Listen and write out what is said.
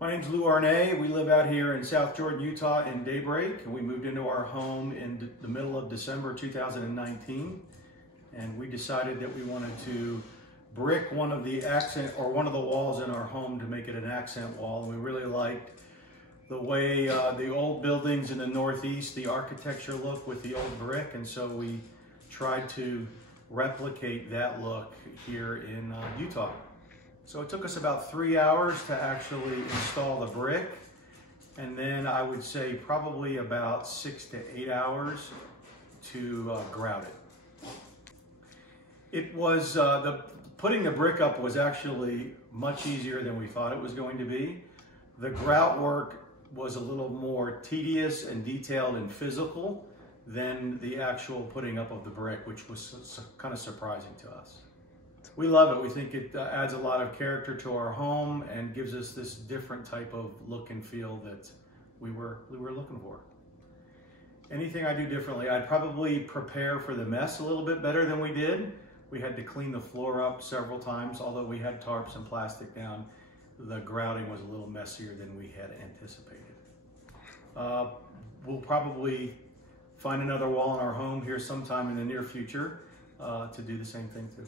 My name's Lou Arnay. We live out here in South Jordan, Utah in Daybreak. We moved into our home in the middle of December 2019. And we decided that we wanted to brick one of the walls in our home to make it an accent wall. And we really liked the way the old buildings in the Northeast, the architecture look with the old brick. And so we tried to replicate that look here in Utah. So it took us about 3 hours to actually install the brick. And then I would say probably about 6 to 8 hours to grout it. It was, putting the brick up was actually much easier than we thought it was going to be. The grout work was a little more tedious and detailed and physical than the actual putting up of the brick, which was kind of surprising to us. We love it. We think it adds a lot of character to our home and gives us this different type of look and feel that we were looking for. Anything I do differently, I'd probably prepare for the mess a little bit better than we did. We had to clean the floor up several times, although we had tarps and plastic down. The grouting was a little messier than we had anticipated. We'll probably find another wall in our home here sometime in the near future to do the same thing too.